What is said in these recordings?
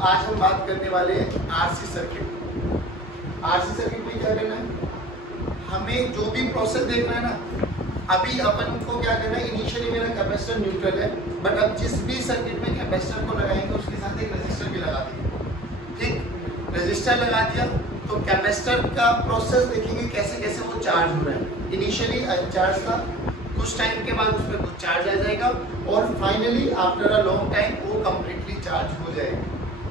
आज हम बात करने वाले हैं आरसी सर्किट। आरसी सर्किट में क्या करना है, हमें जो भी प्रोसेस देखना है ना, अभी अपन को क्या करना है, इनिशियली मेरा कैपेसिटर न्यूट्रल है, बट अब जिस भी सर्किट में कैपेसिटर को लगाएंगे उसके साथ एक रेजिस्टर भी लगा देंगे। ठीक, रेजिस्टर लगा दिया तो कैपेसिटर का प्रोसेस देखेंगे कैसे कैसे वो चार्ज हो रहा है। इनिशियली अनचार्ज था, कुछ टाइम के बाद उसमें कुछ चार्ज आ जाएगा और finally after a long time वो कम्प्लीटली चार्ज हो जाएगा।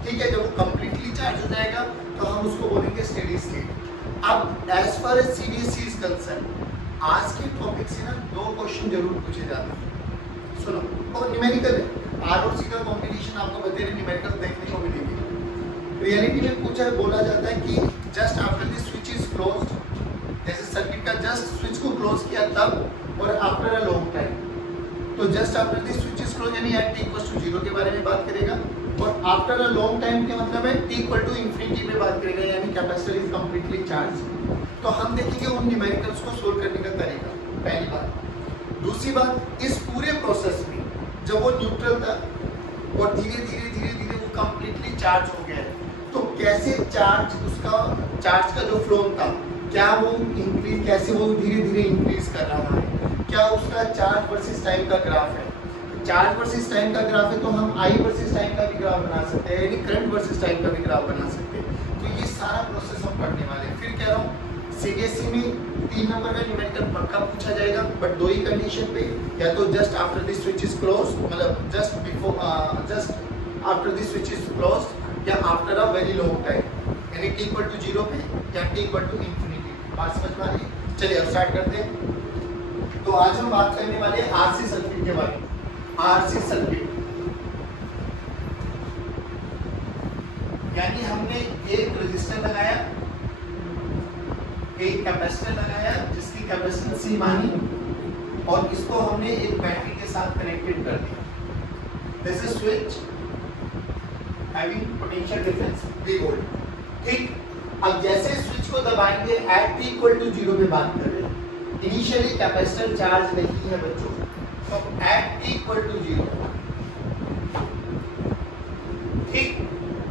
ठीक है, जब वो कम्प्लीटली चार्ज हो जाएगा तो हम उसको बोलेंगे स्टेडी स्टेट। अब as far as CBSE is concerned, आज के टॉपिक से ना 2 क्वेश्चन जरूर पूछे जाते हैं। सुनो, और न्यूमेरिकल है, आरओसी का कॉम्पिटिशन आपको बतेरे न्यूमेरिकल देखने को मिलेगी। रियलिटी में पूछा बोला जाता है कि just after the switch is closed, जैसे सर्किट का जस्ट स्विच को क्लोज किया तब और आफ्टर अ लॉन्ग टाइम, तो just after the switch is close यानी एट t इक्वल्स टू 0 के बारे में बात करेगा, और आफ्टर अ लॉन्ग टाइम के मतलब है t इक्वल टू इंफिनिटी में बात करेगा, यानी कैपेसिटर इज कंप्लीटली चार्ज। तो हम देखेंगे उन न्यूमेरिकल्स को सोल्व करने का तरीका, पहली बात। दूसरी बात, इस पूरे प्रोसेस में जब वो न्यूट्रल था और धीरे धीरे वो कंप्लीटली चार्ज हो गया है, तो कैसे चार्ज, उसका चार्ज का जो फ्लो था, क्या वो इंक्रीज, कैसे वो धीरे धीरे इंक्रीज कर रहा है, क्या उसका चार्ज वर्सेस टाइम का ग्राफ है। चार्ज वर्सेस टाइम का ग्राफ है तो हम आई वर्सेस टाइम का भी ग्राफ बना सकते हैं, यानी करंट वर्सेस टाइम का भी ग्राफ बना सकते हैं। तो ये सारा प्रोसेस हम पढ़ने वाले हैं। फिर कह रहा हूँ सीबीएसई में 3 नंबर का न्यूमेरिकल पक्का पूछा जाएगा, बट 2 ही कंडीशन पे, या तो just after the switch is close, मतलब just before just after the switch is close, या after a very long time, यानी t इक्वल टू 0 पे या t इक्वल टू इंफिनिटी। बात समझ में आ रही है? चलिए अब स्टार्ट करते हैं। तो आज हम बात करने वाले हैं आरसी सर्किट के बारे में। आरसी सर्किट यानी हमने एक रेजिस्टर लगाया, एक कैपेसिटर लगाया जिसकी कैपेसिटेंस C मानी, और इसको हमने एक बैटरी के साथ कनेक्टेड कर दिया। This is switch having potential difference V volt. ठीक, अब जैसे स्विच को दबाएंगे एट t इक्वल टू 0 में बात कर रहे हैं, इनिशियली कैपेसिटर चार्ज नहीं है बच्चों, तो एट t इक्वल टू 0, ठीक,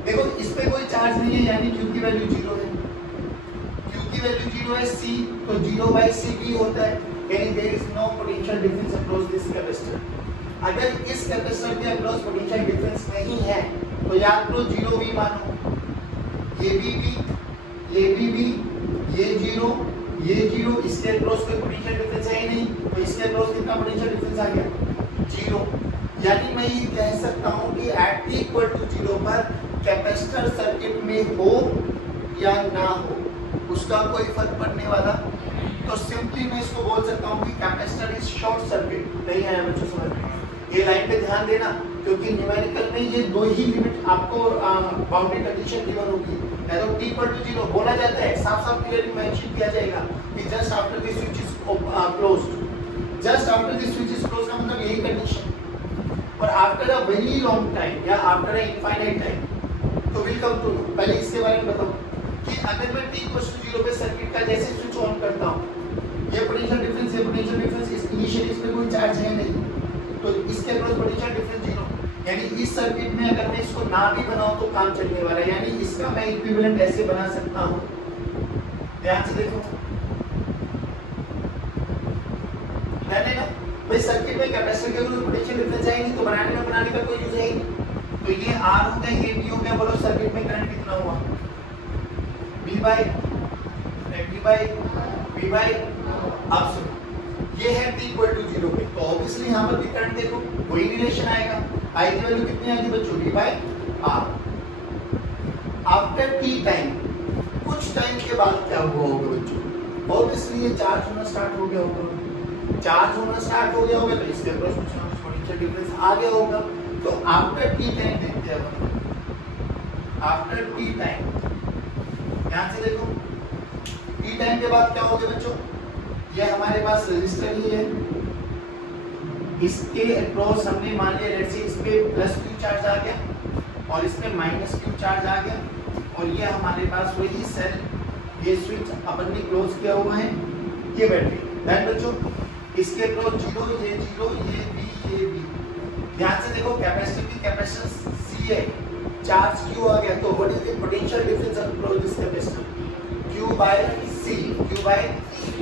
देखो इस पे कोई चार्ज नहीं है, यानी Q की वैल्यू 0 है, Q की वैल्यू 0 है, C तो 0/CV होता है, यानी there is no potential difference across this capacitor. अगर इस कैपेसिटर के अक्रॉस पोटेंशियल डिफरेंस नहीं है तो या तो 0V मानो, ये भी V, ये भी V, ये 0, ये 0, इसके अक्रॉस कोई पोटेंशियल डिफरेंस है ही नहीं, तो इसके अक्रॉस कितना पोटेंशियल डिफरेंस आ गया? 0। यानी मैं ये कह सकता हूं कि एट t इक्वल टू 0 पर कैपेसिटर सर्किट में हो या ना हो उसका कोई फर्क पड़ने वाला, तो सिंपली मैं इसको बोल सकता हूं कि कैपेसिटर इज शॉर्ट सर्किट। नहीं आया बच्चों समझ में? ये लाइन पे ध्यान देना, क्योंकि न्यूमेरिकल में ये 2 ही लिमिट आपको बाउंड्री कंडीशन गिवन होगी, या तो t इक्वल टू 0 बोला जाता है, साफ क्लियरली मेंशन किया जाएगा कि just after the switch is closed, just after the switch is closed का मतलब यही कंडीशन, और after a very long time या आफ्टर अ इनफाइनाइट टाइम। तो विल कम टू नो, पहले इसके बारे में बताओ कि अगर मैं t इक्वल टू 0 पे सर्किट का जैसे स्विच ऑन करता हूं, ये पोटेंशियल डिफरेंस, ये पोटेंशियल डिफरेंस, इस इनिशियली इसमें कोई चार्ज है नहीं, तो इसके अक्रॉस पोटेंशियल डिफरेंस 0, यानी इस सर्किट में अगर मैं इसको ना भी बनाऊं तो काम चलने वाला है, यानी इसका मैं इक्विवेलेंट ऐसे बना सकता हूं। ध्यान से देखो, ध्यान देना भाई, सर्किट में कैपेसिटर के अक्रॉस पोटेंशियल डिफरेंस है नहीं, तो बनाने का कोई यूज है नहीं। तो ये R हो गया, ये V हो गया, बोलो सर्किट में करंट कितना हुआ? V/V। अब सुनो, ये है t इक्वल टू 0 पे, तो ऑब्वियसली यहाँ पर भी करंट देखो वही रिलेशन आएगा। I की वैल्यू कितनी आएगी बच्चों? V/R। आफ्टर t टाइम, कुछ टाइम के बाद क्या हुआ होगा बच्चों? ऑब्वियसली ये चार्ज होना स्टार्ट हो गया होगा, चार्ज होना स्टार्ट हो गया होगा तो इसके अक्रॉस कुछ ना कुछ पोटेंशियल डिफरेंस आ गया होगा। तो आफ्टर t टाइम देखते हैं अपन, आफ्टर t टाइम, ध्यान से देखो, t टाइम के बाद क्या हो गया बच्चों? ये हमारे पास रेजिस्टर ही है, इसके अक्रॉस हमने मान लिया लेट्स से इस पे +Q चार्ज आ गया और इसमें -Q चार्ज आ गया, और ये हमारे पास वही सेल, ये स्विच अपन ने क्लोज किया हुआ है, ये बैटरी। ध्यान बच्चों, इसके अक्रॉस 0, ये 0, ये B, ये B। ध्यान से देखो, कैपेसिटर की कैपेसिटेंस C है, चार्ज Q आ गया, तो what is the potential difference across this capacitor? Q by C, Q by,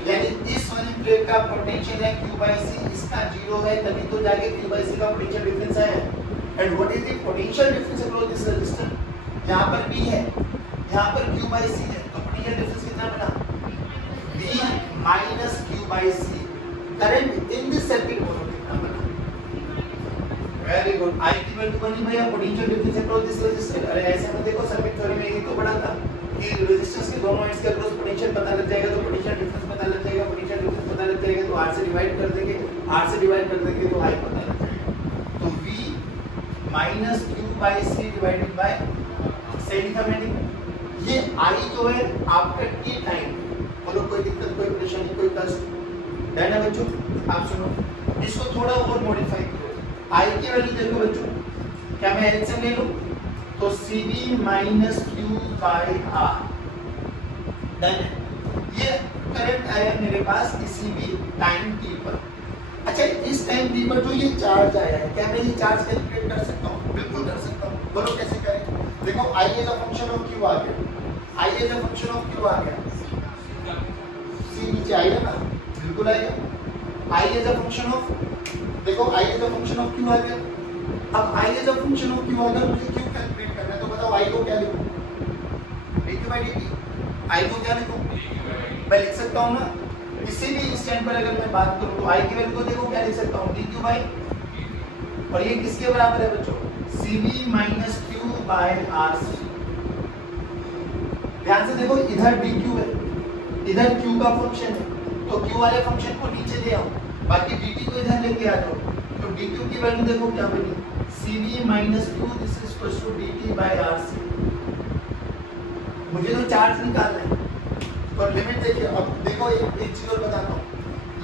यानी इस वाली प्लेट का पोटेंशियल है Q by C, इसका 0 है, तभी तो जाके Q by C का पोटेंशियल डिफरेंस आया। And what is the potential difference across this resistor? यहाँ पर B है, यहाँ पर Q by C है, तो पोटेंशियल डिफरेंस कितना बना? V minus Q by C। Current in this circuit बोलो कितना बना? Very good. I की वैल्यू बनी भैया potential difference across this resistor. अरे ऐसे में देखो सर्किट थ्योरी में ये तो पढ़ा था कि रेजिस्टेंस के दोनों एंड्स के अक्रॉस पोटेंशियल पता लग जाएगा, तो पोटेंशियल डिफरेंस पता लग जाएगा, पोटेंशियल डिफरेंस पता लग जाएगा तो R से डिवाइड कर देंगे, R से डिवाइड कर देंगे तो I पता लग जाएगा। तो V minus Q by C divided by centimetre. ये I जो है आपका T टाइम, बोलो कोई दिक्कत, कोई परेशानी, कोई कष्ट है ना बच्चों? आप सुनो, इसको थोड़ा और मॉडिफाई करो। I की वैल्यू देखो बच्चों, क्या मैं एलसीएम ले लूं? तो CV minus Q by R, done है। ये करंट आया मेरे पास किसी भी टाइम t पर। अच्छा, इस टाइम t पर जो ये चार्ज आया है, क्या मैं ये चार्ज कैलकुलेट कर सकता हूँ? बिल्कुल कर सकता हूँ। बोलो कैसे करें? देखो I as a function of Q आ गया, I as a function of Q आ गया, C नीचे आएगा ना, बिल्कुल आएगा। I as a function of, देखो I as a function of Q आ गया। अब I as a function of Q अगर मुझे Q कैलकुलेट करना है तो बताओ I को क्या लिखूं? dq by dt। I को क्या लिखूं? मैं लिख सकता हूं ना, किसी भी स्टैंड पर अगर मैं बात करूं तो I की वैल्यू को देखो क्या लिख सकता हूं? dq by, और ये किसके बराबर है बच्चों? CV minus Q by RC। ध्यान से देखो, इधर dq है, इधर Q का फंक्शन है, तो Q वाले फंक्शन को नीचे ले आओ, बाकी dt को इधर लेके आ जाओ। तो dq की वैल्यू देखो क्या बनी? CV minus Q, this is equals to dt by RC। मुझे तो चार्ज निकालना है, और लिमिट देखिए। अब देखो एक चीज और बताता हूँ,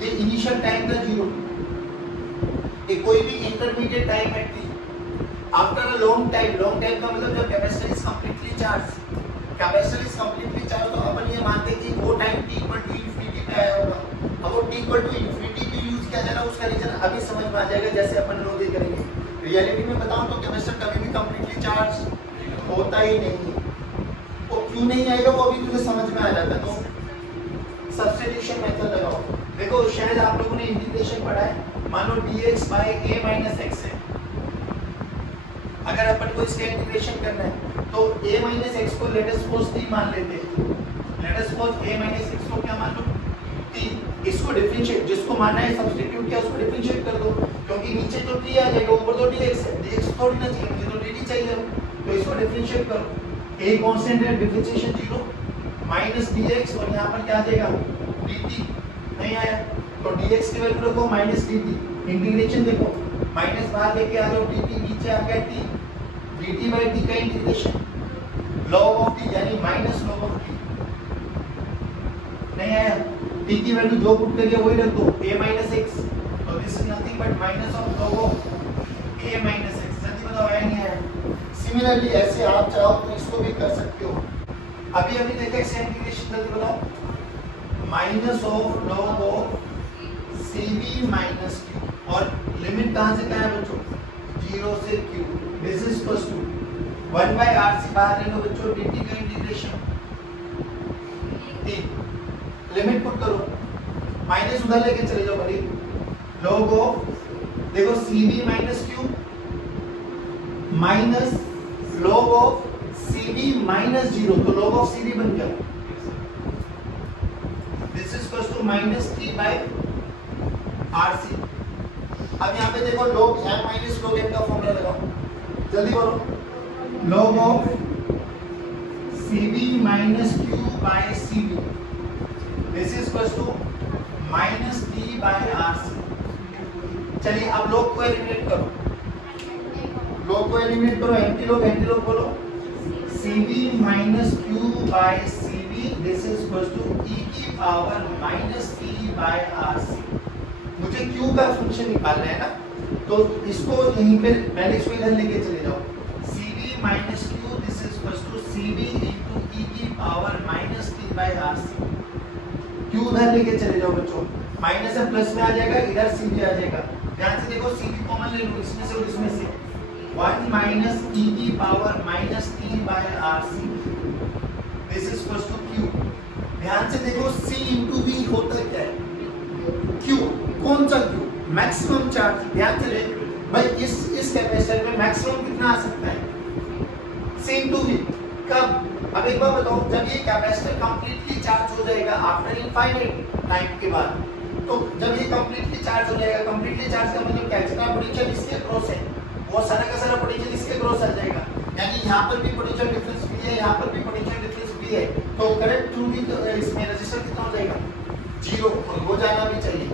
ये इनिशियल टाइम था 0, एक कोई भी इंटरमीडिएट टाइम है t, after a long time का मतलब जब capacitor is completely charge, capacitor is completely charge, तो अपन ये मानते हैं कि वो time t equal to infinity पे आया होगा। अब वो t इक्वल टू इंफिनिटी क्यों यूज किया जा रहा है, उसका रीजन अभी समझ में आ जाएगा जैसे अपन लोग ये करेंगे। रियलिटी में बताऊं तो कैपेसिटर कभी भी कंप्लीटली चार्ज होता ही नहीं, वो क्यों नहीं आएगा वो अभी तुझे समझ में आ जाता है। तो सब्स्टिट्यूशन मेथड लगाओ। देखो शायद आप लोगों ने इंटीग्रेशन पढ़ा है, मान लो dx by a minus x है, अगर अपन को इसका इंटीग्रेशन करना है तो a minus x को लेट अस सपोज t मान लेते हैं। Let us suppose a minus x को क्या मान लो? t। इसको डिफरेंशिएट, जिसको मानना है सब्स्टिट्यूट किया उसको डिफरेंशिएट कर दो, क्योंकि नीचे तो t आ जाएगा, ऊपर तो dx है, dx थोड़ी ना चाहिए, मुझे तो dt चाहिए, तो इसको डिफरेंशिएट करो। a कांस्टेंट है, डिफरेंशिएशन 0 माइनस dx, और यहाँ पर क्या आ जाएगा? dt नहीं आया, तो dx की वैल्यू रखो माइनस dt, इंटीग्रेशन देखो, माइनस बाहर लेके आ जाओ, dt नीचे आ गया t, dt by t का इंटीग्रेशन log of t, यानी माइनस log of t नहीं आया। t की वैल्यू जो पुट करिए वही रख दो, a minus x, तो this is nothing but minus of log of a minus x। जल्दी बताओ आया नहीं आया? सिमिलरली ऐसे आप चाहो तो इसको भी कर सकते हो। अभी देखा इसका इंटीग्रेशन, जल्दी बताओ। Minus of log of cv minus q, और लिमिट कहां से कहां है बच्चों? 0 से q, this is equal to 1 by rc, बाहर ले लो बच्चों, dt का इंटीग्रेशन t, लिमिट पुट करो, माइनस उधर लेके चले जाओ भाई, log ऑफ, देखो cv minus q minus log of cv minus 0, तो log ऑफ cv बन गया, this is equal to minus t by rc। अब यहाँ पे देखो log m minus log m का फॉर्मूला लगाओ, जल्दी करो। log of cv minus q by cv, this is equal to minus t by rc। चलिए अब log को एलिमिनेट करो, log को एलिमिनेट करो, एंटी log बोलो, cv minus q by cv, this is equal to e की power minus t by rc। मुझे q का फंक्शन निकालना है ना, तो इसको यहीं पे मैंने इसको इधर लेके चले जाओ, cv minus q, this is equal to cv into e की power minus t by rc। q उधर लेके चले जाओ बच्चों, माइनस से प्लस में आ जाएगा, इधर cv आ जाएगा। ध्यान से देखो, cv कॉमन ले लो, इसमें से और इसमें से, 1 माइनस e की power minus t by RC, this is equal to Q। ध्यान से देखो C इंटू V होता क्या है? Q। कौन सा Q? Maximum charge. ध्यान से देख भाई, इस कैपेसिटर में मैक्सिमम कितना आ सकता है? C into V। कब? अब एक बार बताओ, जब ये कैपेसिटर कंप्लीटली चार्ज हो जाएगा आफ्टर इनफाइनाइट टाइम के बाद, तो जब ये कंप्लीटली चार्ज हो जाएगा, कंप्लीटली चार्ज का मतलब क्या है? जितना पोटेंशियल इसके क्रॉस है वो सारा का सारा पोटेंशियल इसके क्रॉस आ जाएगा, यानी यहाँ पर भी पोटेंशियल डिफरेंस भी है, यहाँ पर भी पोटेंशियल डिफरेंस भी है, तो करंट थ्रू भी इसमें रेजिस्टेंस कितना हो जाएगा? 0 हो जाना भी चाहिए।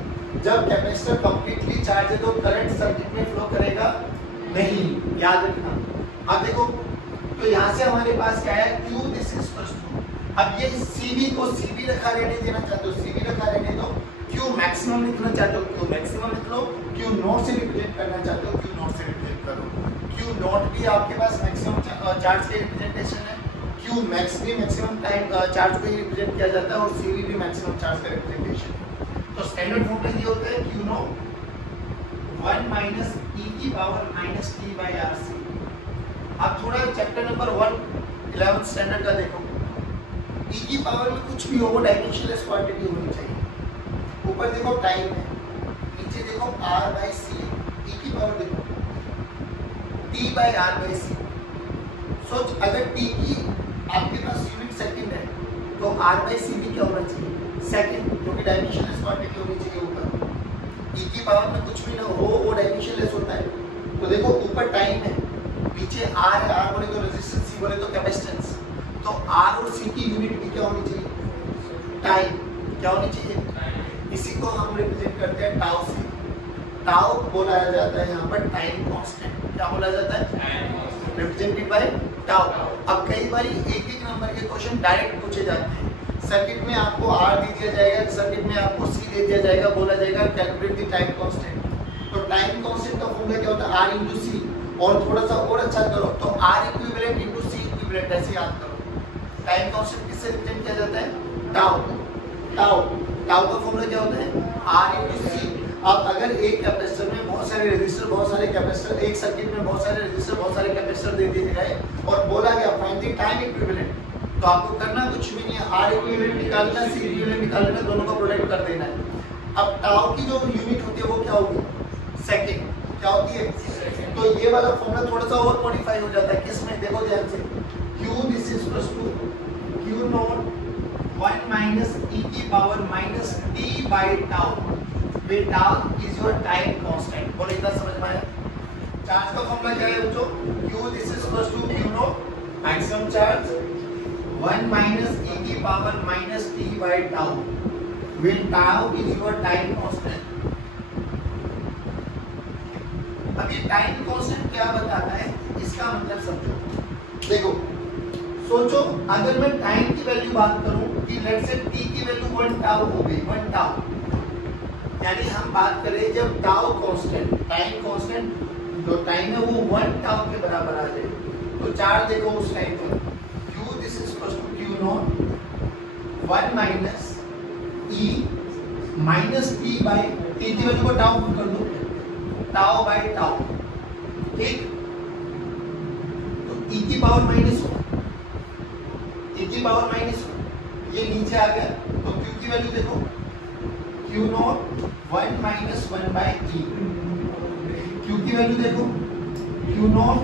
जब कैपेसिटर कंप्लीटली चार्ज है तो करंट सर्किट में फ्लो करेगा नहीं, याद रखना। अब देखो, तो यहाँ से हमारे पास क्या है? Q this is equal to, अब ये CV को CV रखा रहने देना चाहते हो, CV रखा रहने दो। Q मैक्सिमम लिखना चाहते हो, Q मैक्सिमम लिख लो। Q नॉट से रिप्रेजेंट करना चाहते हो, Q नॉट से रिप्रेजेंट करो। Q नॉट भी आपके पास मैक्सिमम चार्ज के रिप्रेजेंटेशन है, Q मैक्स भी मैक्सिमम टाइम चार्ज को ही रिप्रेजेंट किया जाता है, और CV भी मैक्सिमम चार्ज का रिप्रेजेंटेशन। तो स्टैंडर्ड फॉर्मूला ये होता है Q नॉट 1 माइनस e की power minus t by RC। अब थोड़ा चैप्टर नंबर 1 11th स्टैंडर्ड का देखो। e की पावर में कुछ भी हो वो डायमेंशनलेस क्वांटिटी होनी चाहिए। ऊपर देखो टाइम है, नीचे देखो r बाय c है, e की पावर देखो t by r by c। सोच, अगर t की आपके पास यूनिट सेकंड है तो r बाय c भी क्या होना चाहिए? सेकंड, क्योंकि डायमेंशनलेस क्वांटिटी होनी चाहिए ऊपर। e की पावर में कुछ भी ना हो वो डायमेंशनलेस होता है। तो देखो ऊपर टाइम है, नीचे R है, R बोले तो रेजिस्टेंस, C बोले तो कैपेसिटेंस, तो R और C की यूनिट भी क्या होनी चाहिए? टाइम। क्या होनी चाहिए? इसी को हम रिप्रेजेंट करते हैं टाउ से। टाउ बोला जाता है यहाँ पर टाइम कांस्टेंट। क्या बोला जाता है? Represented by tau. अब कई बार एक एक नंबर के क्वेश्चन डायरेक्ट पूछे जाते हैं। सर्किट में आपको R दे दिया जाएगा, सर्किट में आपको C दे दिया जाएगा, बोला जाएगा कैलकुलेट द टाइम कांस्टेंट। तो टाइम कांस्टेंट का फॉर्मूला क्या होता है? R into C। और थोड़ा सा और अच्छा करो तो R equivalent into C equivalent, ऐसे याद करो। टाइम कांस्टेंट किससे रिप्रेजेंट किया जाता है? टाउ। टाउ टाउ का फॉर्मूला क्या होता है? R into C। अब अगर एक कैपेसिटर में बहुत सारे रेजिस्टर, बहुत सारे कैपेसिटर, एक सर्किट में बहुत सारे रेजिस्टर, बहुत सारे कैपेसिटर दे दिए गए और बोला गया फाइंड द टाइम इक्विवेलेंट, तो आपको करना कुछ भी नहीं है, R इक्विवेलेंट निकालना, C इक्विवेलेंट निकालना, दोनों का प्रोडक्ट कर देना है। अब टाउ की जो यूनिट होती है वो क्या होगी? सेकंड। क्या होती है? तो ये वाला फॉर्मूला थोड़ा सा और मॉडिफाई हो जाता है, किसमें? देखो ध्यान से, Q this is equal to Q naught 1 minus e की power minus t by tau, where tau is your time constant. बोलो इतना समझ में आया? चार्ज का फॉर्मूला क्या है बच्चों? Q this is equal to Q naught maximum charge 1 minus e की power minus t by tau, where tau is your time constant. अब ये टाइम कांस्टेंट क्या बताता है, इसका मतलब समझो। देखो, सोचो अगर मैं टाइम की वैल्यू बात करूं कि लेट्स से t की वैल्यू 1 टाउ हो गई, 1 टाउ, यानी हम बात करें जब टाउ कांस्टेंट, टाइम कांस्टेंट जो टाइम है वो 1 टाउ के बराबर आ जाए, तो चार्ज देखो उस टाइम पर Q this is equal to Q naught 1 minus e minus t by t की वैल्यू को टाउ कर दो, टाउ बाय टाउ, ठीक। तो e की पावर माइनस हो, e की पावर माइनस हो, ये नीचे आ गया, तो q की वैल्यू देखो q naught 1 minus 1 by e, q की वैल्यू देखो q naught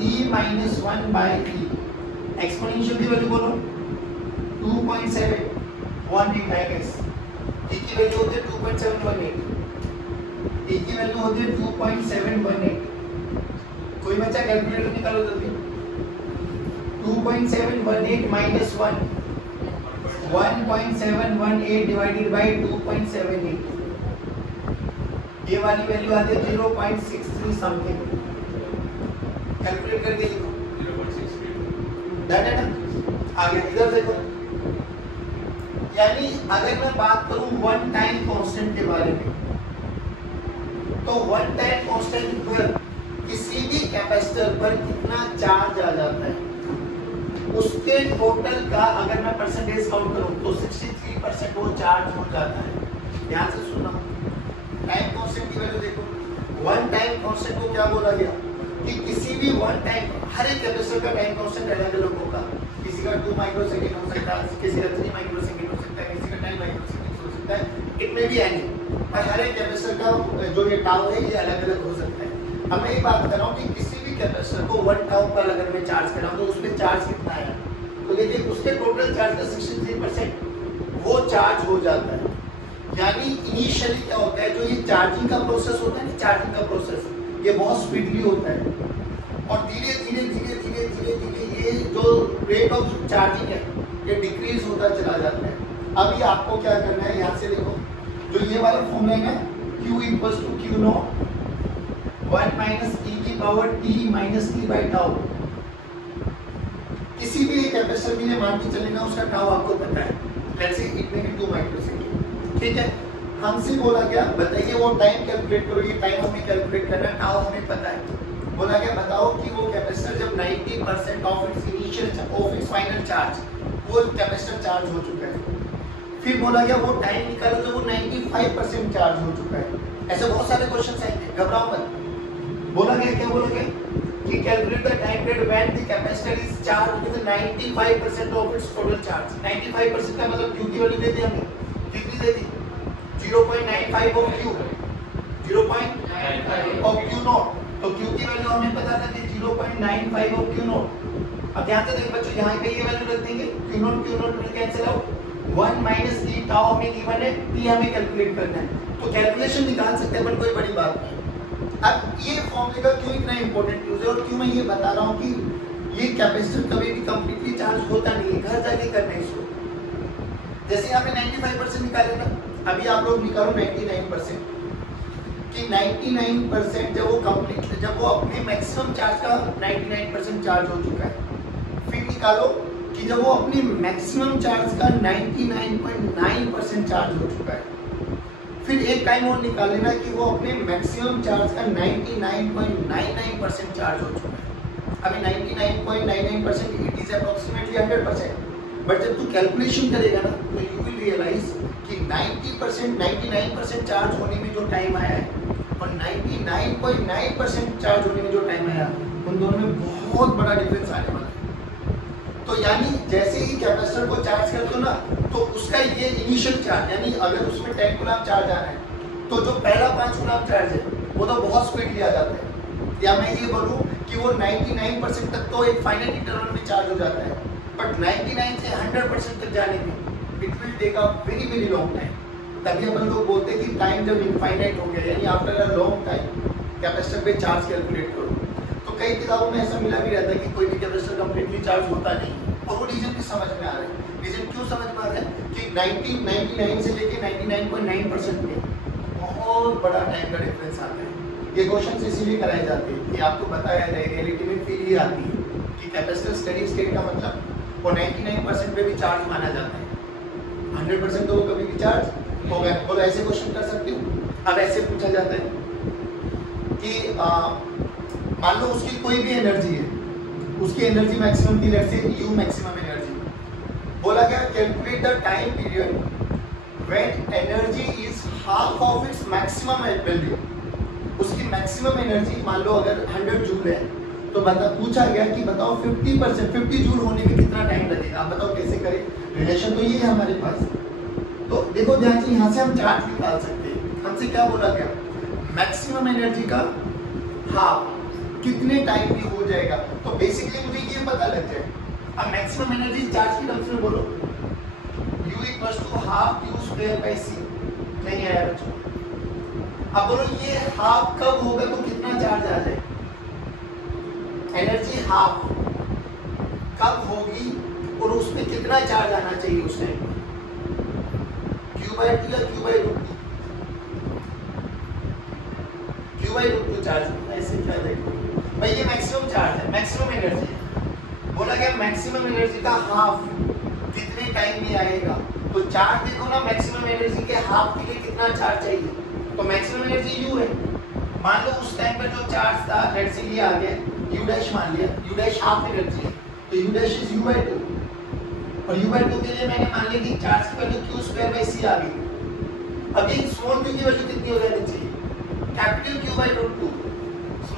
e minus 1 by e, exponential की वैल्यू बोलो 2.718 है गाइस, e की वैल्यू होती है 2.718, e की वैल्यू होती है 2.718। कोई बच्चा कैलकुलेटर निकालो जल्दी। 2.718 माइनस 1, 1.718 डिवाइडेड बाय 2.78, ये वाली वैल्यू आती है 0.63 समथिंग। कैलकुलेट करके लिखो, 0.63 दैट है ना। आगे इधर देखो, यानी अगर मैं बात करूं वन टाइम कांस्टेंट के बारे में, तो वन टाइम कांस्टेंट पर किसी भी कैपेसिटर पर कितना चार्ज आ जाता है, उसके टोटल का अगर मैं परसेंटेज काउंट करूं तो 63% वो चार्ज हो जाता है। ध्यान से सुनना, टाइम कांस्टेंट की वैल्यू देखो, वन टाइम कांस्टेंट को क्या बोला गया? कि किसी भी वन टाइम, हर एक कैपेसिटर का टाइम कांस्टेंट अलग अलग होगा। किसी का 2 माइक्रोसेकंड हो सकता है, किसी का 3 माइक्रोसेकंड हो सकता है, किसी का 10 माइक्रोसेकंड हो सकता है, इट में भी एनी, और हर एक कैपेसिटर का जो ये टाउ है ये अलग अलग हो सकता है। अब मैं एक बात बता रहा हूँ कि किसी भी कैपेसिटर को 1 टाउ पर अगर मैं चार्ज कर रहा हूँ तो उसमें चार्ज कितना है, तो देखिए उसके टोटल चार्ज का 63% वो चार्ज हो जाता है। यानी इनिशियली क्या होता है, जो ये चार्जिंग का प्रोसेस होता है ना, चार्जिंग का प्रोसेस ये बहुत स्पीडली होता है, और धीरे धीरे धीरे धीरे धीरे धीरे ये जो रेट ऑफ चार्जिंग है ये डिक्रीज होता चला जाता है। अभी आपको क्या करना है, यहाँ से देखो जो ये वाला फॉर्मूला है ना, Q equals to Q naught 1 minus e की power t minus t by tau. किसी भी एक कैपेसिटर के लिए मान के चलेगा उसका टाउ आपको पता है, लेट्स से इट में भी 2 माइक्रोसेकंड, ठीक है। हमसे बोला गया बताइए वो टाइम कैलकुलेट करो, ये टाइम हमें कैलकुलेट करना है, टाउ हमें पता है। बोला गया बताओ कि वो कैपेसिटर जब 90% of its initial of its final charge, वो कैपेसिटर चार्ज हो चुका है। फिर बोला गया वो टाइम निकालो जब वो 95% चार्ज हो चुका है। ऐसे बहुत सारे क्वेश्चंस आएंगे, घबराओ मत। बोला गया क्या, बोला गया कि calculate the time period when the capacitor is charged with 95% of its total charge. 95% का मतलब Q की वैल्यू दे दी हमने, कितनी दे दी, 0.95 of Q, 0.95 of Q not. तो Q की वैल्यू हमें पता था कि 0.95 ऑफ Q नॉट। अब ध्यान से देख बच्चों, यहाँ पे ये वैल्यू रख देंगे, Q not will cancel out, 1 minus e tau हमें गिवन है, t हमें कैलकुलेट करना है, तो कैलकुलेशन निकाल सकते हैं, बट कोई बड़ी बात नहीं। अब ये फॉर्मूले का क्यों इतना इंपॉर्टेंट यूज है और क्यों मैं ये बता रहा हूँ कि ये कैपेसिटर कभी भी कंप्लीटली चार्ज होता नहीं है, घर जाके करना है इसको। जैसे यहाँ पे 95% निकाले ना, अभी आप लोग निकालो 99% कि 99% जब वो कंप्लीट, जब वो अपने मैक्सिमम चार्ज का 99% चार्ज हो चुका है, फिर निकालो कि जब वो अपने मैक्सिमम चार्ज का 99.9% चार्ज हो चुका है, फिर एक टाइम और निकाल लेना कि वो अपने मैक्सिमम चार्ज का 99.99% चार्ज हो चुका है। अभी 99.99% इट इज अप्रोक्सीमेटली 100%, बट जब तू कैलकुलेशन करेगा ना तो यू विल रियलाइज कि 90% 99% चार्ज होने में जो टाइम आया है और 99.9% चार्ज होने में जो टाइम आया, उन दोनों में बहुत बड़ा डिफरेंस आने वाला है। तो यानी जैसे ही कैपेसिटर को चार्ज करते हो ना, तो उसका ये इनिशियल चार्ज, यानी अगर उसमें 10 कूलम चार्ज आ रहा है तो जो पहला 5 कूलम चार्ज है वो तो बहुत स्पीडली आ जाता है। या मैं ये बोलूँ कि वो 99% तक तो एक फाइनल इंटरवल में चार्ज हो जाता है, बट 99 से 100% तक जाने में it will take a very very long time. तभी अपन लोग बोलते हैं कि टाइम जब इनफाइनाइट हो गया, यानी after a long time capacitor पे चार्ज कैलकुलेट करो। तो कई किताबों में ऐसा मिला भी रहता है कि कोई भी कैपेसिटर कंप्लीटली चार्ज होता नहीं, और वो रीजन भी समझ में आ रहा है। रीजन क्यों समझ में आ रहा है कि 99 से लेके 99.9% में बहुत बड़ा टाइम का डिफरेंस आता है। ये क्वेश्चन इसीलिए कराए जाते हैं कि आपको बताया जाए, रियलिटी में फील ये आती है कि कैपेसिटर स्टेडी स्टेट का मतलब वो 99% पे भी चार्ज माना जाता है, 100% तो वो कभी भी चार्ज होगा। और ऐसे क्वेश्चन कर सकते हो। अब ऐसे पूछा जाता है कि मान लो उसकी कोई भी एनर्जी है, उसकी एनर्जी मैक्सिमम थी, let's say U maximum energy. बोला गया calculate the time period when energy is half of its maximum value. उसकी मैक्सिमम एनर्जी मान लो अगर 100 जूल है, तो पूछा गया कि बताओ 50% 50 जूल होने में कितना टाइम लगेगा। आप बताओ कैसे करें, रिलेशन तो ये है हमारे पास। तो देखो ध्यान से, यहाँ से हम चार्ज निकाल सकते हैं। हमसे क्या बोला गया, मैक्सिमम एनर्जी का हाफ कितने टाइम में हो जाएगा। तो बेसिकली मुझे ये पता लग जाए। अब मैक्सिमम एनर्जी चार्ज की टर्म्स में बोलो, U equals to half U square by C। नहीं आया बच्चों। अब बोलो ये हाफ कब होगा तो कितना चार्ज आ जाए, एनर्जी हाफ कब होगी और उसमें कितना चार्ज आना चाहिए उस टाइम, Q/2 या Q/√2? Q/√2 charge. ऐसे क्या देखो भाई, ये मैक्सिमम चार्ज है, मैक्सिमम एनर्जी है। बोला गया मैक्सिमम एनर्जी का हाफ कितने टाइम में आएगा। तो चार्ज देखो ना, मैक्सिमम एनर्जी के हाफ के लिए कितना चार्ज चाहिए, तो मैक्सिमम एनर्जी U है। मान लो उस टाइम पर जो चार्ज था, लेट्स से ये आ गया U डैश, मान लिया U डैश हाफ एनर्जी है, तो U डैश इज U/2, और U/2 के लिए मैंने मान लिया कि चार्ज की value Q square by C आ गई। अभी स्मॉल q की वैल्यू कितनी हो जानी चाहिए, कैपिटल Q/√2।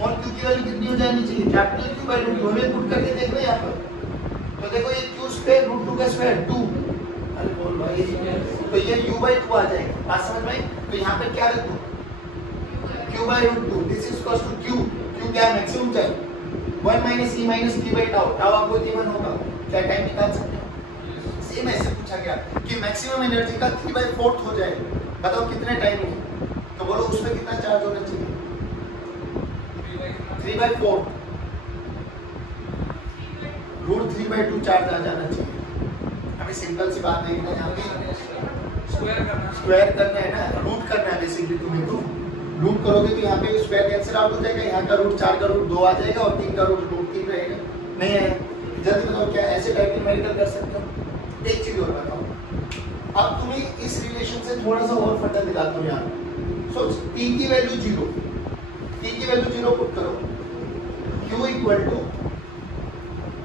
स्मॉल क्यू की वैल्यू कितनी हो जानी चाहिए, कैपिटल क्यू बाय रूट 2। हमें पुट करके देख रहे हैं यहाँ पर, तो देखो ये क्यू स्क्वायर रूट 2 का स्क्वायर 2, अरे बोल भाई, तो ये u बाय 2 आ जाएगा। बात समझ में आई? तो यहाँ पे क्या रख दो, q by root 2, this is equals to q, q क्या है, maximum time 1 minus e minus t by tau, tau आपको इवन होगा, क्या टाइम निकाल सकते हो। सेम ऐसे पूछा गया कि मैक्सिमम एनर्जी का 3/4 हो जाए, बताओ कितने टाइम में, तो बोलो उसमें कितना चार्ज होना चाहिए, 3/4 रूट 3/2 चार्ज आ जाना चाहिए। हमें सिंपल सी बात देखना है, यहाँ पे स्क्वायर करना है ना, रूट करना है बेसिकली। तुम्हें तो रूट करोगे तो यहाँ पे स्क्वायर कैंसिल आउट हो जाएगा, यहाँ का रूट 4 का रूट 2 आ जाएगा और 3 का रूट 3 रहेगा। नहीं है, जल्दी बताओ क्या ऐसे टाइप की न्यूमेरिकल कर सकते हो। एक चीज और बताओ, अब तुम्हें इस रिलेशन से थोड़ा सा और फटा दिलाता हूँ यहाँ। सो t की वैल्यू 0, t की वैल्यू 0 पुट करो, q equal to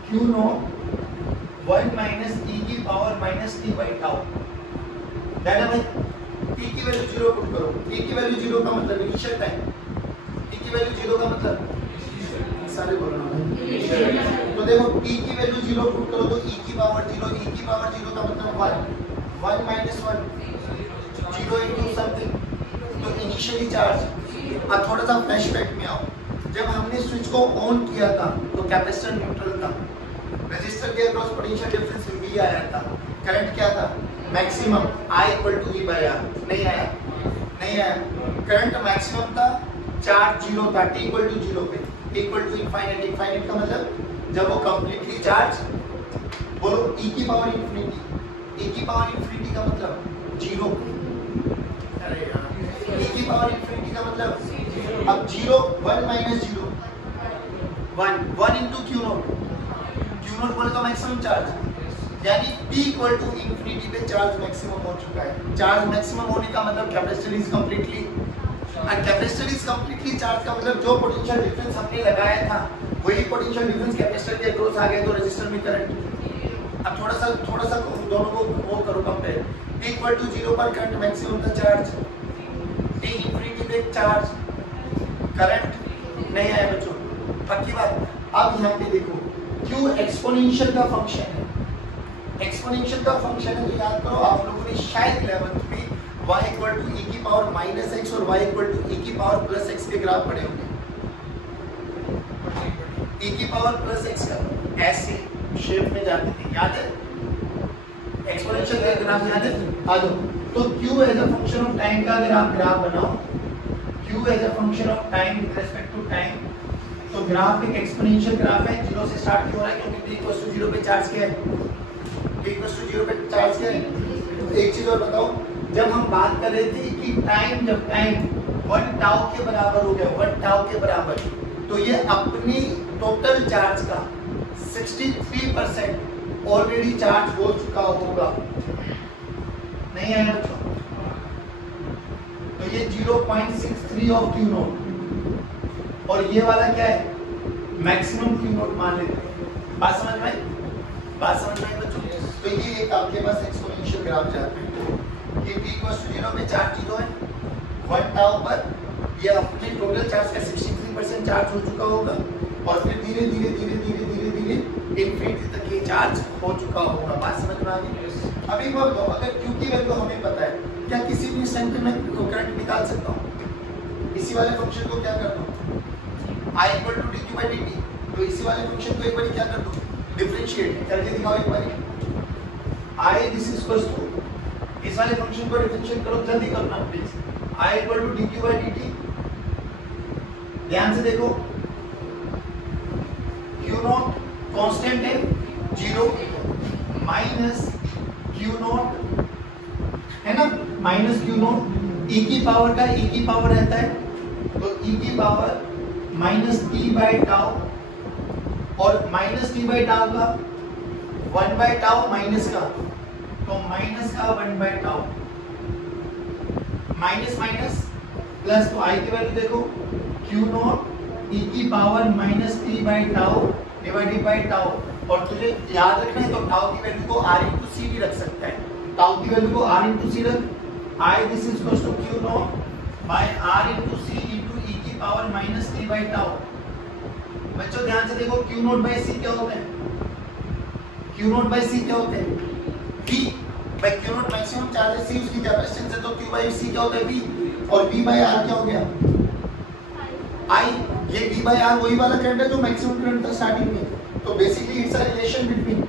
q naught 1 minus e की power minus t by tau, that है भाई। t की वैल्यू 0 पुट करो, t की वैल्यू 0 का मतलब इनिशियल टाइम, t की वैल्यू 0 का मतलब सारे बोल रहा हूं। तो देखो t की वैल्यू 0 पुट करो तो e की पावर 0, e की पावर 0 का मतलब 1, 1 माइनस 1 0 इनटू समथिंग, तो इनिशियली चार्ज। अब थोड़ा सा फ्लैशबैक में आओ, जब हमने स्विच को ऑन किया था तो कैपेसिटर न्यूट्रल था, रेजिस्टर के अक्रॉस पोटेंशियल डिफरेंस V आया था, करंट क्या था maximum I equal to V by R, नहीं आया, नहीं आया, करंट मैक्सिमम था, चार्ज 0 था, t इक्वल टू 0 पे, t equal to infinite, infinite का मतलब जब वो कंप्लीटली चार्ज, बोलो e की पावर इंफिनिटी, e की पावर इंफिनिटी का मतलब 0, अरे यार e की पावर इंफिनिटी का मतलब अब 0 1 minus 0 1 into q not, q not बोले तो मैक्सिमम चार्ज, यानी t इक्वल टू इंफिनिटी पे चार्ज मैक्सिमम हो चुका है। चार्ज मैक्सिमम होने का मतलब कैपेसिटर इज कंप्लीटली, और कैपेसिटर इज कंप्लीटली चार्ज का मतलब जो पोटेंशियल डिफरेंस हमने लगाया था वही पोटेंशियल डिफरेंस कैपेसिटर के अक्रॉस आ गया, तो रेजिस्टर में करंट। अब थोड़ा सा दोनों को वो करो कंपेयर, t इक्वल टू 0 पर करंट मैक्सिमम था चार्ज, t इंफिनिटी पे चार्ज, करंट नहीं आया बच्चों, पक्की बात। अब यहाँ पे देखो q एक्सपोनेंशियल का फंक्शन है, एक्सपोनेंशियल का फंक्शन है, तो याद करो आप लोगों ने शायद 11th में y इक्वल टू e की पावर माइनस x और y इक्वल टू e की पावर प्लस x के ग्राफ पढ़े होंगे। e की पावर प्लस x का ऐसे शेप में जाती थी, याद है, एक्सपोनेंशियल का ग्राफ याद है, आ दो। तो q as a function of time का अगर आप ग्राफ बनाओ, q as a function of time with respect to time, तो ग्राफ एक एक्सपोनेंशियल ग्राफ है, 0 से स्टार्ट क्यों हो रहा है, क्योंकि t इक्वल टू 0 पे चार्ज क्या है, t इक्वल टू 0 पे चार्ज क्या है। तो एक चीज और बताओ, जब हम बात कर रहे थे कि टाइम, जब टाइम 1 टाउ के बराबर हो गया, 1 टाउ के बराबर, तो ये अपनी टोटल चार्ज का 63% ऑलरेडी चार्ज हो चुका होगा, नहीं है बच्चों, तो ये 0.63 ऑफ क्यू नोट, और ये वाला क्या है मैक्सिमम क्यू नोट मान लेते हैं। बात समझ में, बात समझ में बच्चों। तो ये एक आपके पास एक्सपोनेंशियल ग्राफ जाते हैं कि t इक्वल टू 0 पे चार्ज 0 है, 1 टाउ पर ये अपने टोटल चार्ज का 63% चार्ज हो चुका होगा, और फिर धीरे धीरे धीरे धीरे धीरे धीरे इंफिनिटी तक ये चार्ज हो चुका होगा। बात समझ में आ गई। अभी बोल दो, अगर q की वैल्यू हमें पता है, क्या किसी भी इंस्टेंट पे मैं करंट निकाल सकता हूँ। इसी वाले फंक्शन को क्या करता हूँ, I equal to dq by dt, तो इसी वाले फंक्शन को एक बार क्या कर दो, डिफरेंशिएट करके दिखाओ एक बार। I this is equal to, इस वाले फंक्शन को डिफरेंशिएट करो, जल्दी करो ना please. I equal to dq by dt, ध्यान से देखो, q नॉट कांस्टेंट है 0 माइनस q नॉट है ना, माइनस q नॉट, e की पावर का e की पावर रहता है, तो e की power minus t by tau, और माइनस t बाई टाउ का 1 बाई टाउ माइनस का, तो माइनस का 1 by tau, minus minus plus, तो i की वैल्यू देखो q नॉट e की power minus t by tau divided by tau, और तुझे याद रखना है तो टाउ की वैल्यू को r इंटू सी भी रख सकता है, टाउ की वैल्यू को r इंटू सी रख, I this is equal to q naught by r into C into e की power minus t by tau, बच्चों ध्यान से देखो, Q नोट बाई सी क्या होता है? Q नोट बाई सी क्या होता है? V by Q note maximum charge है, C उसकी कैपेसिटेंस है, तो Q बाई C क्या होता है? V। और V बाई R क्या हो गया? I। ये V बाई R वही वाला करंट है जो मैक्सिमम करंट था स्टार्टिंग में। तो basically it's a relation between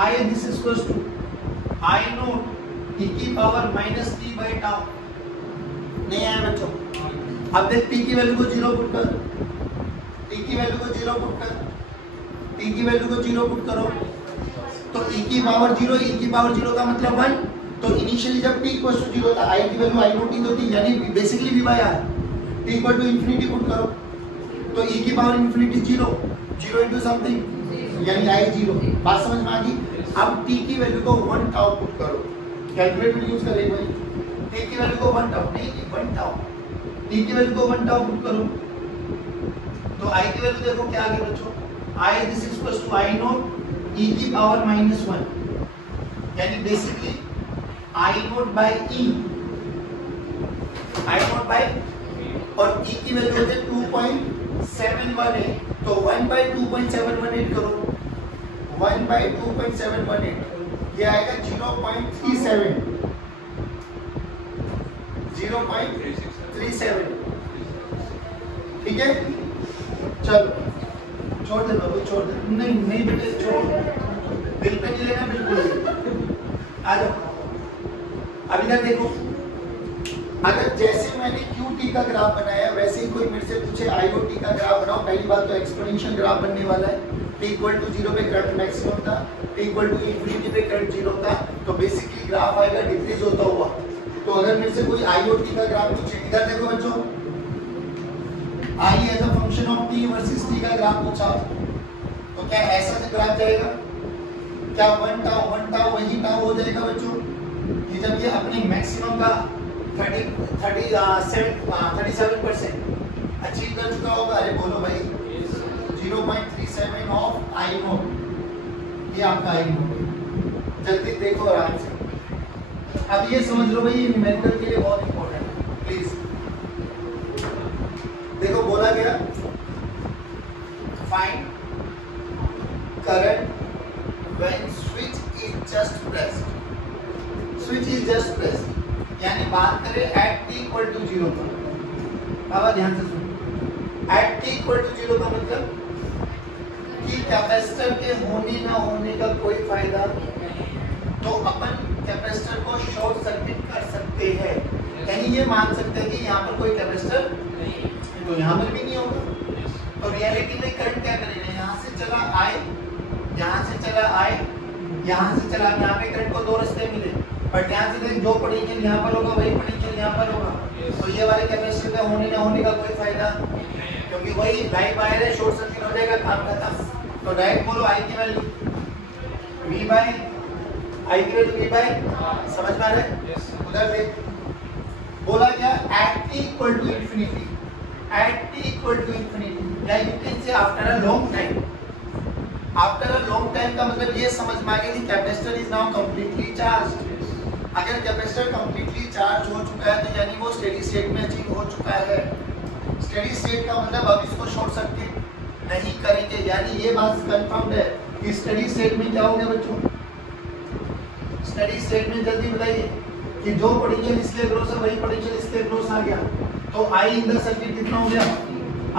I this is equals to I naught e की power minus t by tau. नहीं आया बच्चों? अब देख t की वैल्यू को 0 पुट कर, t की वैल्यू को 0 पुट कर, t की वैल्यू को 0 पुट करो, तो e की पावर 0, e की पावर 0 का मतलब 1। तो इनिशियली जब t इक्वल टू 0 था, i की वैल्यू i नोट t थी, यानी basically v by r। t equal to infinity put करो, तो e की पावर इंफिनिटी 0, 0 इनटू समथिंग, यानी i 0। बात समझ में आ गई? अब t की वैल्यू को 1 टाउ पुट करो, कैलकुलेटर यूज करें भाई। t की वैल्यू को 1 टाउ, नहीं 1 टाउ, t की वैल्यू को 1 टाउ पुट करो, तो i की वैल्यू देखो क्या आ गई बच्चों? i this is equal to i naught e की पावर माइनस 1, यानी basically i naught by e, i naught by, और e की वैल्यू होती है 2.718, तो 1 बाय 2.718 करो, 1 बाय 2.718, ये आएगा 0.37, 0.37, ठीक है? चलो छोड़ दे बाबू, छोड़ दे। नहीं नहीं बेटे छोड़, दिल पे नहीं लेना बिल्कुल। आ जाओ, अब इधर देखो, अगर जैसे मैंने QT का ग्राफ बनाया वैसे ही कोई मेरे से पूछे IOT का ग्राफ बनाओ, पहली बात तो एक्सपोनेंशियल ग्राफ बनने वाला है। t इक्वल टू 0 पे करंट मैक्सिमम था, t इक्वल टू इंफिनिटी पे करंट 0 था, तो बेसिकली ग्राफ आएगा डिक्रीज होता हुआ। तो अगर मेरे से कोई IOT का ग्राफ पूछे, इधर देखो बच्चों, I as a function of t versus t का ग्राफ पूछा, तो क्या ऐसा से ग्राफ जाएगा? क्या 1 टाउ वही टाउ हो जाएगा बच्चों कि जब ये अपने मैक्सिमम का 37% अचीव कर चुका होगा? अरे बोलो भाई, 0.37 ऑफ I नोट, ये आपका I नोट। जल्दी देखो आराम से। अब ये समझ लो भाई, ये न्यूमेरिकल के लिए बहुत इंपॉर्टेंट है, प्लीज देखो। बोला गया find current when switch is just pressed, switch is just pressed, यानी बात करें एट t इक्वल टू 0 पर। बाबा ध्यान से सुनो, एट t इक्वल टू 0 का मतलब कि कैपेसिटर के होने ना होने का कोई फायदा, तो अपन कैपेसिटर को शॉर्ट सर्किट कर सकते हैं, यानी ये मान सकते हैं कि यहाँ पर कोई कैपेसिटर तो यहाँ पर भी नहीं होगा। तो रियलिटी में करंट क्या करेगा? यहाँ से चला I, यहाँ से चला I, यहाँ से चला, यहाँ पे करंट को दो रास्ते मिले, बट यहाँ से देख, जो पोटेंशियल यहाँ पर होगा वही पोटेंशियल यहाँ पर होगा, तो ये वाले कैपेसिटर का होने ना होने का कोई फायदा, क्योंकि वही लाइव वायर है, शॉर्ट सर्किट हो जाएगा, काम खत्म। तो डायरेक्ट बोलो I की वैल्यू V बाय I की वैल्यू V बाय, समझ में आ रहा है? उधर देख, बोला क्या? At t equal to infinity, at t equal to infinity, या you can say after a long time. After a long time का मतलब ये समझ में आ गया कि capacitor is now completely charged. अगर कैपेसिटर कंप्लीटली चार्ज हो चुका है तो यानी वो स्टेडी स्टेट में अचीव हो चुका है। स्टेडी स्टेट का मतलब अब इसको शॉर्ट सर्किट नहीं करेंगे, यानी ये बात कंफर्म है कि स्टेडी स्टेट में क्या हो गया बच्चों? स्टेडी स्टेट में जल्दी बताइए कि जो पोटेंशियल इसलिए ग्रोस है वही पोटेंशियल इसलिए ग्रोस आ गया, तो I इन द सर्किट कितना हो गया?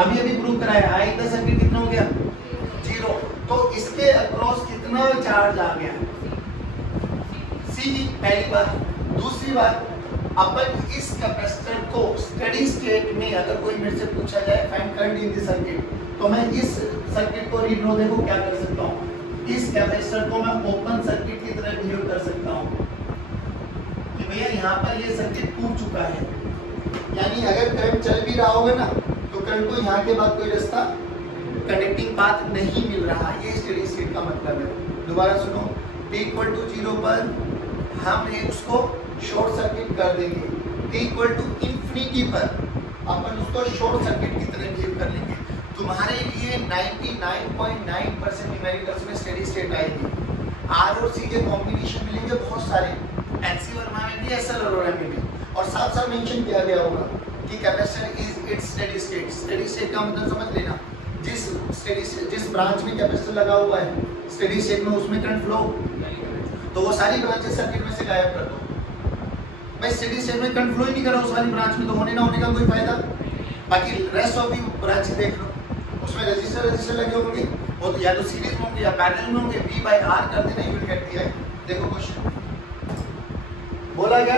अभी अभी प्रूव कराया, I इन द सर्किट कितना हो गया? 0। तो इसके अक्रॉस कितना चार्ज आ गया? C, पहली बात। दूसरी बात, अपन इस कैपेसिटर को स्टेडी स्टेट में अगर कोई मेरे से पूछा जाए find current in the circuit, तो मैं इस सर्किट को रीड लो, देखो क्या कर सकता हूँ, इस कैपेसिटर को मैं ओपन सर्किट की तरह बिहेव कर सकता हूँ कि भैया यहाँ पर ये सर्किट टूट चुका है, यानी अगर करंट चल भी रहा होगा ना तो करंट को यहाँ के बाद कोई रास्ता कनेक्टिंग पाथ नहीं मिल रहा, ये स्टेडी स्टेट का मतलब है। दोबारा सुनो, t इक्वल टू 0 पर हम उसको शॉर्ट सर्किट कर देंगे, t इक्वल टू इंफिनिटी पर अपन उसको शॉर्ट सर्किट की तरह बिहेव कर लेंगे। तुम्हारे लिए 99.9% न्यूमेरिकल्स में स्टेडी स्टेट आएगी। R और C के कॉम्बिनेशन मिलेंगे बहुत सारे, NC वर्मा में भी, SL अरोरा में भी, और साथ साथ मेंशन किया गया होगा कि capacitor is it's steady state. Steady state का मतलब समझ लेना, जिस ब्रांच में कैपेसिटर लगा हुआ है स्टेडी स्टेट में, उसमें करंट फ्लो, तो वो सारी ब्रांचेस सर्किट में से गायब कर दो। भाई स्टेडी स्टेट में करंट फ्लो ही नहीं कर रहा उस वाली ब्रांच में, तो होने ना होने का कोई फायदा। बाकी रेस्ट ऑफ दी ब्रांच देख लो, उसमें रजिस्टर लगे होंगे, और या तो सीरीज में होंगे या पैरेलल में होंगे, V by R कर देना, यू विल गेट द। देखो क्वेश्चन बोला गया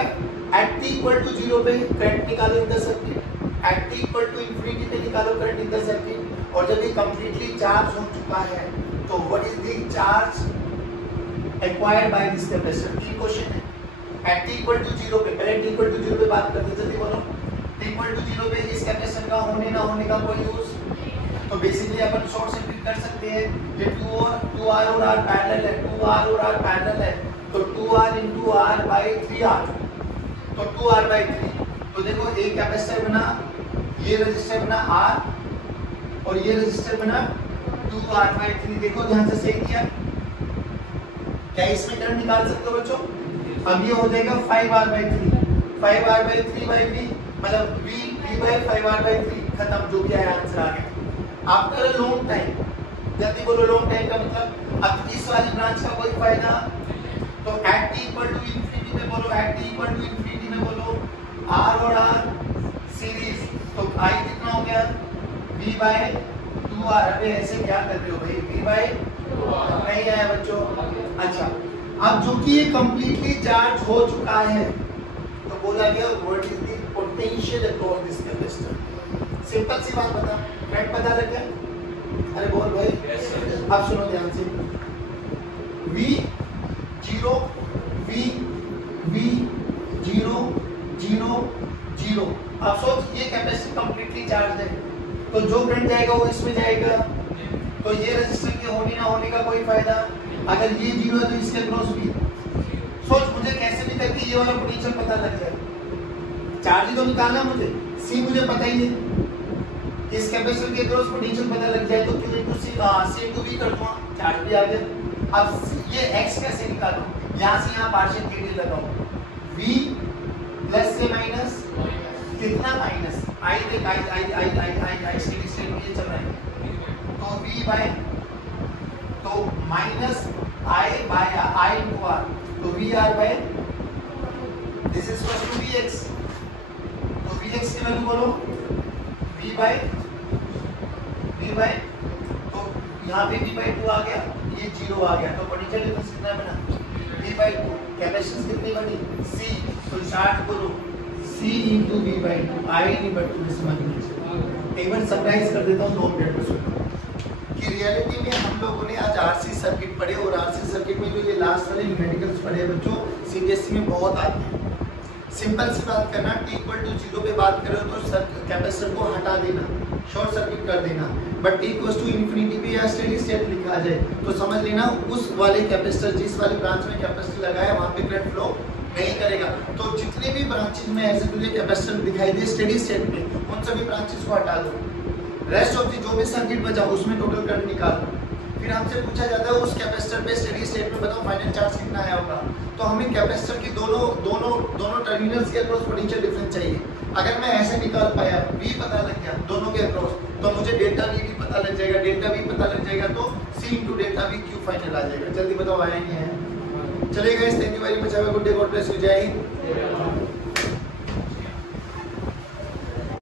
एट t इक्वल टू 0 पे करंट निकालो in the circuit, at t equal to infinity पे निकालो करंट इन द सर्किट, और जब ये कंप्लीटली चार्ज हो चुका है तो what is the charge acquired by this capacitor. तीन क्वेश्चन है। एट t इक्वल टू 0 पे, पहले t इक्वल टू 0 पे बात करते, जल्दी बोलो। t इक्वल टू 0 पे इस कैपेसिटर का होने ना होने का कोई यूज, तो बेसिकली अपन शॉर्ट सर्किट कर सकते हैं। ये 2R और R पैरेलल है, 2R और R पैरेलल है, तो 2R into R by 3R, तो 2R by 3। तो देखो एक कैपेसिटर बना, ये रजिस्टर बना R, और ये रजिस्टर बना 2R by 3। देखो ध्यान से सही किया, क्या इसमें करंट निकाल सकते हो बच्चों? अब ये हो जाएगा 5R by 3, 5R by 3 by V, मतलब V by 5R by 3, खत्म, जो भी आया आंसर आ गया। आफ्टर लॉन्ग टाइम, जल्दी बोलो लॉन्ग टाइम का मतलब। अब इस वाली ब्रांच का कोई फायदा, तो at t equal to infinity में बोलो, at t equal to infinity में बोलो R और R सीरीज, तो I कितना हो गया? V by 2R। अबे ऐसे क्या कर रहे हो भाई, V by 2R नहीं आया बच्चों। अच्छा, अब जो कि ये कंप्लीटली चार्ज हो चुका है, तो बोला गया what is the potential across this capacitor. Simple सी बात बता, करंट पता लग गया? अरे बोल भाई। yes, अब सुनो ध्यान से, V 0 V 0 0 0। अब सोच ये कैपेसिटर कंप्लीटली चार्ज है, तो जो करंट जाएगा वो इसमें जाएगा, तो ये रेजिस्टर के होने ना होने का कोई फायदा। अगर ये 0 है तो इसके अक्रॉस भी। सोच मुझे कैसे भी करके ये वाला पोटेंशियल पता लग जाए, चार्ज ही तो निकालना मुझे, C मुझे पता ही है, इस कैपेसिटर के अक्रॉस पोटेंशियल पता लग जाए तो Q into C into V कर दूंगा, चार्ज भी आ गया। अब ये x कैसे निकालूं? यहाँ से यहाँ पार्शियल KVL लगाऊं, V प्लस से माइनस, कितना माइनस? I देख, I स्टेडी स्टेट में ये चल रहा है, तो V बाय, तो minus I by I into R, तो VR by, this is equal to Vx, तो Vx की वैल्यू बोलो V बाय, तो यहाँ पे V बाय 2 आ गया, ये 0 आ गया, तो पोटेंशियल डिफरेंस कितना बना? V by 2। कैपेसिटेंस कितनी बनी? C, तो शार्ट बोलो C into V by 2, I नहीं बट टू समझ। एक बार समराइज कर देता हूँ 2 मिनट में सुनो कि रियलिटी में हम लोगों ने आज RC सर्किट पढ़े, और RC सर्किट में जो ये लास्ट वाले न्यूमेरिकल्स पढ़े हैं बच्चों, CBSE में बहुत आते हैं। सिंपल सी बात करना, t इक्वल टू 0 पे बात करो तो कैपेसिटर को हटा देना, शॉर्ट सर्किट कर देना, but t equal to infinity पे या स्टेडी स्टेट लिखा आ जाए तो समझ लेना उस वाले कैपेसिटर, जिस वाली ब्रांच में कैपेसिटर लगा है वहाँ पे करंट फ्लो नहीं करेगा। तो जितने भी ब्रांचेस में ऐसे तुझे कैपेसिटर दिखाई दे स्टेडी स्टेट में, उन सभी ब्रांचेस को हटा दो, रेस्ट ऑफ दी जो भी सर्किट बचा उसमें टोटल करंट निकाल दो। फिर हमसे पूछा जाता है उस कैपेसिटर पे स्टेडी स्टेट में बताओ फाइनल चार्ज कितना आया होगा, तो हमें कैपेसिटर की दोनों टर्मिनल्स के अक्रॉस पोटेंशियल डिफरेंस चाहिए। अगर मैं ऐसे निकाल पाया, V पता लग गया दोनों के अक्रॉस, तो मुझे डेल्टा V भी पता लग जाएगा, डेल्टा V पता लग जाएगा तो C into delta V Q final आ जाएगा। जल्दी बताओ आया नहीं है? चलेगा। Thank you very much, have a good day, God bless you, जय हिंद।